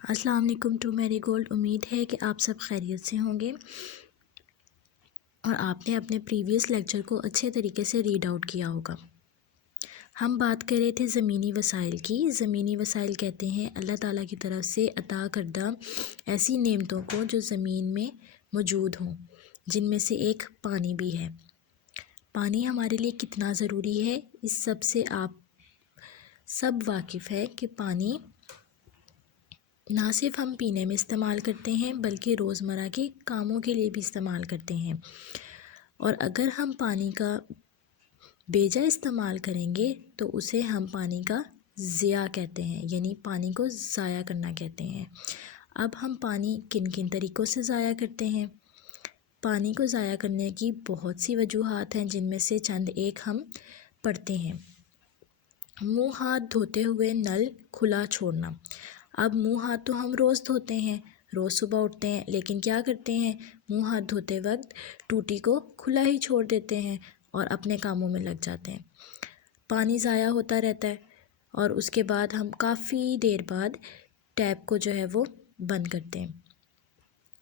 السلام علیکم to marry gold. امید ہے کہ آپ سب خیریت سے ہوں گے اور آپ نے اپنے پریویس لیکچر کو اچھے طریقے سے ریڈ آؤٹ کیا ہوگا. ہم بات کر رہے تھے زمینی وسائل کی. زمینی وسائل کہتے ہیں اللہ تعالیٰ کی طرف سے عطا کردہ ایسی نعمتوں کو جو زمین میں موجود ہوں، جن میں سے ایک پانی بھی ہے. پانی ہمارے لیے کتنا ضروری ہے اس سب سے آپ سب واقف ہے کہ پانی نہ صرف ہم پینے میں استعمال کرتے ہیں بلکہ روزمرہ کے کاموں کے لیے بھی استعمال کرتے ہیں. اور اگر ہم پانی کا بیجا استعمال کریں گے تو اسے ہم پانی کا ضیاع کہتے ہیں، یعنی پانی کو ضائع کرنا کہتے ہیں. اب ہم پانی کن کن طریقوں سے ضائع کرتے ہیں؟ پانی کو ضائع کرنے کی بہت سی وجوہات ہیں، جن میں سے چند ایک ہم پڑھتے ہیں. منہ ہاتھ دھوتے ہوئے نل کھلا چھوڑنا. اب منہ ہاتھ تو ہم روز دھوتے ہیں، روز صبح اٹھتے ہیں، لیکن کیا کرتے ہیں؟ منہ ہاتھ دھوتے وقت ٹوٹی کو کھلا ہی چھوڑ دیتے ہیں اور اپنے کاموں میں لگ جاتے ہیں. پانی ضائع ہوتا رہتا ہے اور اس کے بعد ہم کافی دیر بعد ٹیپ کو جو ہے وہ بند کرتے ہیں.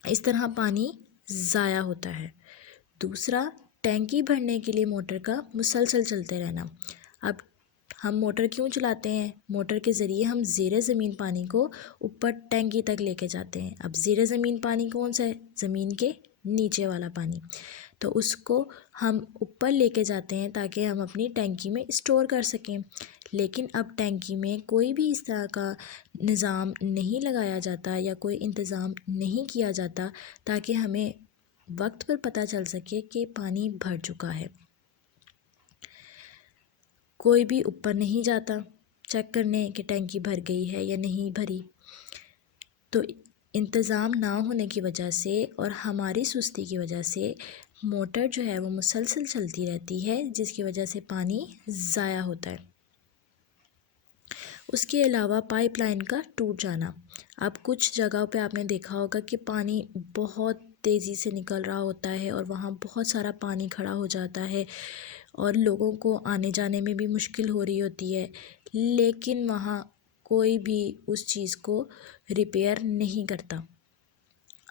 اس طرح پانی ضائع ہوتا ہے. دوسرا، ٹینکی بھرنے کے لیے موٹر کا مسلسل چلتے رہنا. اب ہم موٹر کیوں چلاتے ہیں؟ موٹر کے ذریعے ہم زیر زمین پانی کو اوپر ٹینکی تک لے کے جاتے ہیں. اب زیر زمین پانی کون سا ہے؟ زمین کے نیچے والا پانی. تو اس کو ہم اوپر لے کے جاتے ہیں تاکہ ہم اپنی ٹینکی میں اسٹور کر سکیں. لیکن اب ٹینکی میں کوئی بھی اس طرح کا نظام نہیں لگایا جاتا یا کوئی انتظام نہیں کیا جاتا تاکہ ہمیں وقت پر پتہ چل سکے کہ پانی بھر چکا ہے. کوئی بھی اوپر نہیں جاتا چیک کرنے کہ ٹینکی بھر گئی ہے یا نہیں بھری. تو انتظام نہ ہونے کی وجہ سے اور ہماری سستی کی وجہ سے موٹر جو ہے وہ مسلسل چلتی رہتی ہے، جس کی وجہ سے پانی ضائع ہوتا ہے. اس کے علاوہ پائپ لائن کا ٹوٹ جانا. اب کچھ جگہوں پہ آپ نے دیکھا ہوگا کہ پانی بہت تیزی سے نکل رہا ہوتا ہے اور وہاں بہت سارا پانی کھڑا ہو جاتا ہے اور لوگوں کو آنے جانے میں بھی مشکل ہو رہی ہوتی ہے، لیکن وہاں کوئی بھی اس چیز کو ریپیئر نہیں کرتا.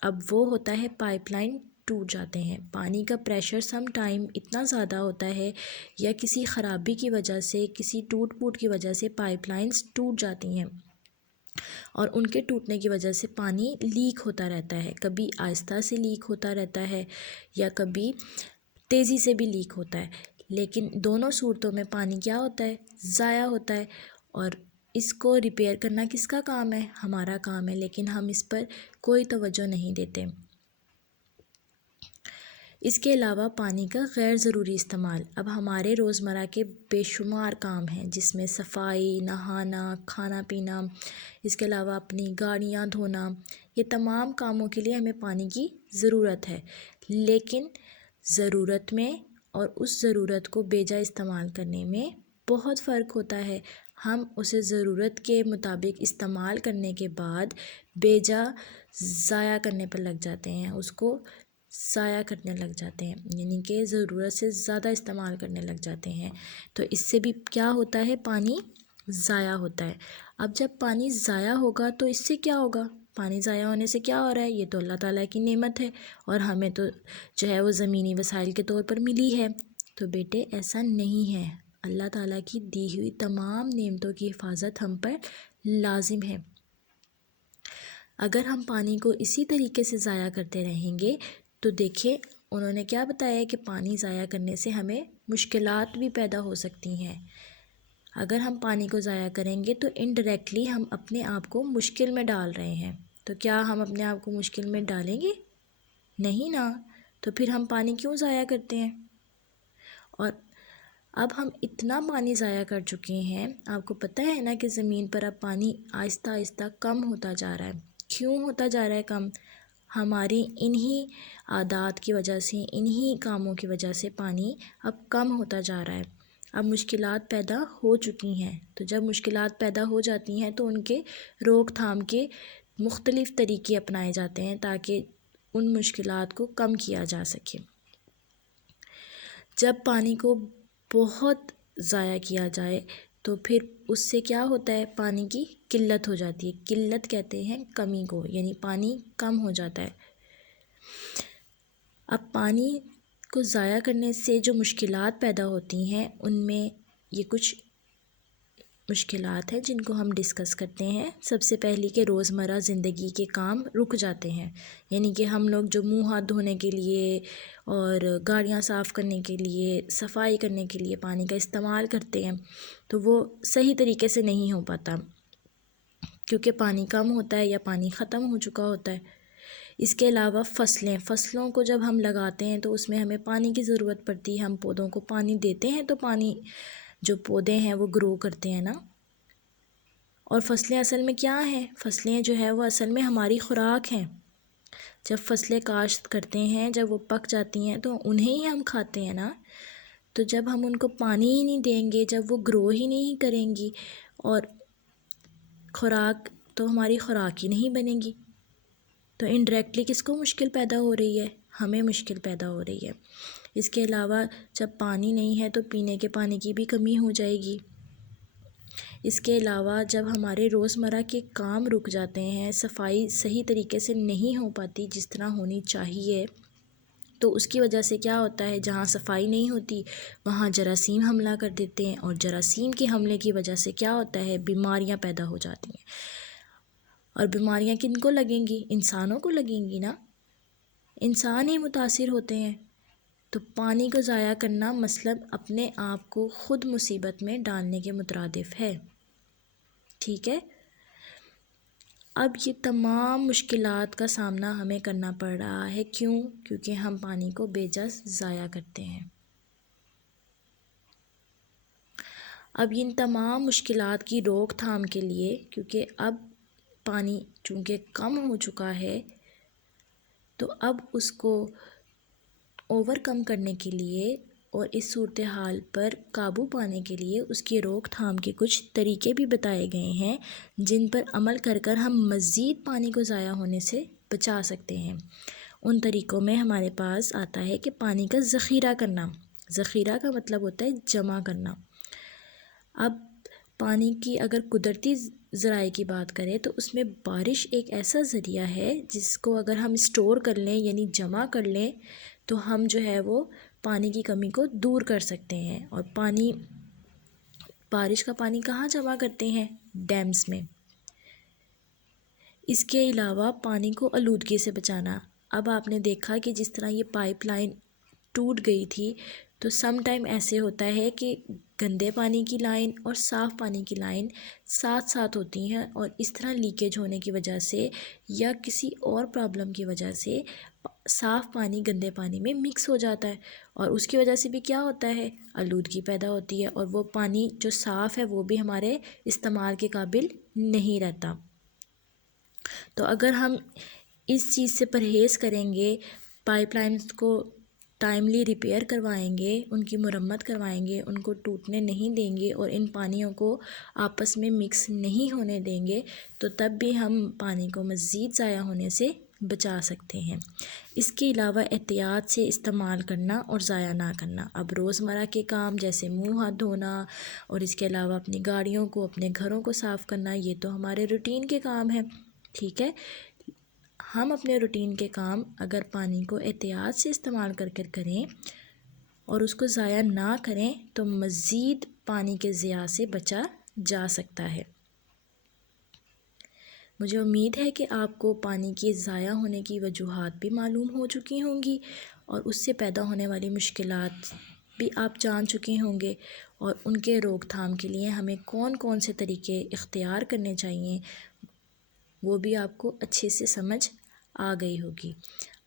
اب وہ ہوتا ہے پائپ لائن ٹوٹ جاتے ہیں. پانی کا پریشر سم ٹائم اتنا زیادہ ہوتا ہے یا کسی خرابی کی وجہ سے، کسی ٹوٹ پھوٹ کی وجہ سے پائپ لائنز ٹوٹ جاتی ہیں اور ان کے ٹوٹنے کی وجہ سے پانی لیک ہوتا رہتا ہے. کبھی آہستہ سے لیک ہوتا رہتا ہے یا کبھی تیزی سے بھی لیک ہوتا ہے، لیکن دونوں صورتوں میں پانی کیا ہوتا ہے؟ ضائع ہوتا ہے. اور اس کو ریپیئر کرنا کس کا کام ہے؟ ہمارا کام ہے، لیکن ہم اس پر کوئی توجہ نہیں دیتے. اس کے علاوہ پانی کا غیر ضروری استعمال. اب ہمارے روزمرہ کے بے شمار کام ہیں جس میں صفائی، نہانا، کھانا پینا، اس کے علاوہ اپنی گاڑیاں دھونا، یہ تمام کاموں کے لیے ہمیں پانی کی ضرورت ہے. لیکن ضرورت میں اور اس ضرورت کو بیجا استعمال کرنے میں بہت فرق ہوتا ہے. ہم اسے ضرورت کے مطابق استعمال کرنے کے بعد بیجا ضائع کرنے پر لگ جاتے ہیں، اس کو ضائع کرنے لگ جاتے ہیں، یعنی کہ ضرورت سے زیادہ استعمال کرنے لگ جاتے ہیں. تو اس سے بھی کیا ہوتا ہے؟ پانی ضائع ہوتا ہے. اب جب پانی ضائع ہوگا تو اس سے کیا ہوگا؟ پانی ضائع ہونے سے کیا ہو رہا ہے؟ یہ تو اللہ تعالیٰ کی نعمت ہے اور ہمیں تو جو ہے وہ زمینی وسائل کے طور پر ملی ہے. تو بیٹے ایسا نہیں ہے. اللہ تعالیٰ کی دی ہوئی تمام نعمتوں کی حفاظت ہم پر لازم ہے. اگر ہم پانی کو اسی طریقے سے ضائع کرتے رہیں گے تو دیکھیں انہوں نے کیا بتایا ہے کہ پانی ضائع کرنے سے ہمیں مشکلات بھی پیدا ہو سکتی ہیں. اگر ہم پانی کو ضائع کریں گے تو انڈائریکٹلی ہم اپنے آپ کو مشکل میں ڈال رہے ہیں. تو کیا ہم اپنے آپ کو مشکل میں ڈالیں گے؟ نہیں نا. تو پھر ہم پانی کیوں ضائع کرتے ہیں؟ اور اب ہم اتنا پانی ضائع کر چکے ہیں، آپ کو پتہ ہے نا کہ زمین پر اب پانی آہستہ آہستہ کم ہوتا جا رہا ہے. کیوں ہوتا جا رہا ہے کم؟ ہماری انہی عادات کی وجہ سے، انہی کاموں کی وجہ سے پانی اب کم ہوتا جا رہا ہے. اب مشکلات پیدا ہو چکی ہیں. تو جب مشکلات پیدا ہو جاتی ہیں تو ان کے روک تھام کے مختلف طریقے اپنائے جاتے ہیں تاکہ ان مشکلات کو کم کیا جا سکے. جب پانی کو بہت ضائع کیا جائے تو پھر اس سے کیا ہوتا ہے، پانی کی قلت ہو جاتی ہے. قلت کہتے ہیں کمی کو، یعنی پانی کم ہو جاتا ہے. اب پانی کو ضائع کرنے سے جو مشکلات پیدا ہوتی ہیں ان میں یہ کچھ مشکلات ہیں جن کو ہم ڈسکس کرتے ہیں. سب سے پہلی کہ روزمرہ زندگی کے کام رک جاتے ہیں، یعنی کہ ہم لوگ جو منہ ہاتھ دھونے کے لیے اور گاڑیاں صاف کرنے کے لیے، صفائی کرنے کے لیے پانی کا استعمال کرتے ہیں تو وہ صحیح طریقے سے نہیں ہو پاتا، کیونکہ پانی کم ہوتا ہے یا پانی ختم ہو چکا ہوتا ہے. اس کے علاوہ فصلوں کو جب ہم لگاتے ہیں تو اس میں ہمیں پانی کی ضرورت پڑتی ہے. ہم پودوں کو پانی دیتے ہیں تو پانی جو پودے ہیں وہ گرو کرتے ہیں نا. اور فصلیں اصل میں کیا ہیں؟ فصلیں جو ہے وہ اصل میں ہماری خوراک ہیں. جب فصلیں کاشت کرتے ہیں، جب وہ پک جاتی ہیں تو انہیں ہی ہم کھاتے ہیں نا. تو جب ہم ان کو پانی ہی نہیں دیں گے، جب وہ گرو ہی نہیں کریں گی، اور خوراک تو ہماری خوراک ہی نہیں بنے گی، تو انڈائریکٹلی کس کو مشکل پیدا ہو رہی ہے؟ ہمیں مشکل پیدا ہو رہی ہے. اس کے علاوہ جب پانی نہیں ہے تو پینے کے پانی کی بھی کمی ہو جائے گی. اس کے علاوہ جب ہمارے روزمرہ کے کام رک جاتے ہیں، صفائی صحیح طریقے سے نہیں ہو پاتی جس طرح ہونی چاہیے، تو اس کی وجہ سے کیا ہوتا ہے، جہاں صفائی نہیں ہوتی وہاں جراثیم حملہ کر دیتے ہیں، اور جراثیم کے حملے کی وجہ سے کیا ہوتا ہے، بیماریاں پیدا ہو جاتی ہیں. اور بیماریاں کن کو لگیں گی؟ انسانوں کو لگیں گی نا. انسان ہی متاثر ہوتے ہیں. تو پانی کو ضائع کرنا مثلاً اپنے آپ کو خود مصیبت میں ڈالنے کے مترادف ہے. ٹھیک ہے. اب یہ تمام مشکلات کا سامنا ہمیں کرنا پڑ رہا ہے. کیوں؟ کیونکہ ہم پانی کو بے جز ضائع کرتے ہیں. اب ان تمام مشکلات کی روک تھام کے لیے، کیونکہ اب پانی چونکہ کم ہو چکا ہے، تو اب اس کو اوور کم کرنے کے لیے اور اس صورتحال پر قابو پانے کے لیے اس کی روک تھام کے کچھ طریقے بھی بتائے گئے ہیں جن پر عمل کر کر ہم مزید پانی کو ضائع ہونے سے بچا سکتے ہیں. ان طریقوں میں ہمارے پاس آتا ہے کہ پانی کا ذخیرہ کرنا. ذخیرہ کا مطلب ہوتا ہے جمع کرنا. اب پانی کی اگر قدرتی ذرائع کی بات کریں تو اس میں بارش ایک ایسا ذریعہ ہے جس کو اگر ہم اسٹور کر لیں، یعنی جمع کر لیں، تو ہم جو ہے وہ پانی کی کمی کو دور کر سکتے ہیں. اور بارش کا پانی کہاں جمع کرتے ہیں؟ ڈیمز میں. اس کے علاوہ پانی کو آلودگی سے بچانا. اب آپ نے دیکھا کہ جس طرح یہ پائپ لائن ٹوٹ گئی تھی، تو سم ٹائم ایسے ہوتا ہے کہ گندے پانی کی لائن اور صاف پانی کی لائن ساتھ ساتھ ہوتی ہیں، اور اس طرح لیکیج ہونے کی وجہ سے یا کسی اور پرابلم کی وجہ سے صاف پانی گندے پانی میں مکس ہو جاتا ہے، اور اس کی وجہ سے بھی کیا ہوتا ہے، آلودگی پیدا ہوتی ہے، اور وہ پانی جو صاف ہے وہ بھی ہمارے استعمال کے قابل نہیں رہتا. تو اگر ہم اس چیز سے پرہیز کریں گے، پائپ لائنز کو ٹائملی ریپیئر کروائیں گے، ان کی مرمت کروائیں گے، ان کو ٹوٹنے نہیں دیں گے، اور ان پانیوں کو آپس میں مکس نہیں ہونے دیں گے، تو تب بھی ہم پانی کو مزید ضائع ہونے سے بچا سکتے ہیں. اس کے علاوہ احتیاط سے استعمال کرنا اور ضائع نہ کرنا. اب روزمرہ کے کام جیسے منہ ہاتھ دھونا، اور اس کے علاوہ اپنی گاڑیوں کو، اپنے گھروں کو صاف کرنا، یہ تو ہمارے روٹین کے کام ہیں. ٹھیک ہے. ہم اپنے روٹین کے کام اگر پانی کو احتیاط سے استعمال کر کریں اور اس کو ضائع نہ کریں تو مزید پانی کے ضیاع سے بچا جا سکتا ہے. مجھے امید ہے کہ آپ کو پانی کے ضائع ہونے کی وجوہات بھی معلوم ہو چکی ہوں گی، اور اس سے پیدا ہونے والی مشکلات بھی آپ جان چکے ہوں گے، اور ان کے روک تھام کے لیے ہمیں کون کون سے طریقے اختیار کرنے چاہیے وہ بھی آپ کو اچھے سے سمجھ آ گئی ہوگی.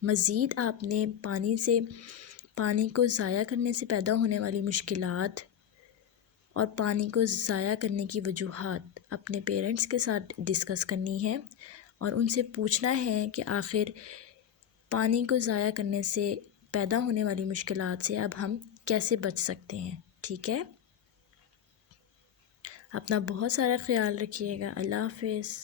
مزید آپ نے پانی کو ضائع کرنے سے پیدا ہونے والی مشکلات اور پانی کو ضائع کرنے کی وجوہات اپنے پیرنٹس کے ساتھ ڈسکس کرنی ہے، اور ان سے پوچھنا ہے کہ آخر پانی کو ضائع کرنے سے پیدا ہونے والی مشکلات سے اب ہم کیسے بچ سکتے ہیں. ٹھیک ہے. اپنا بہت سارا خیال رکھیے گا. اللہ حافظ.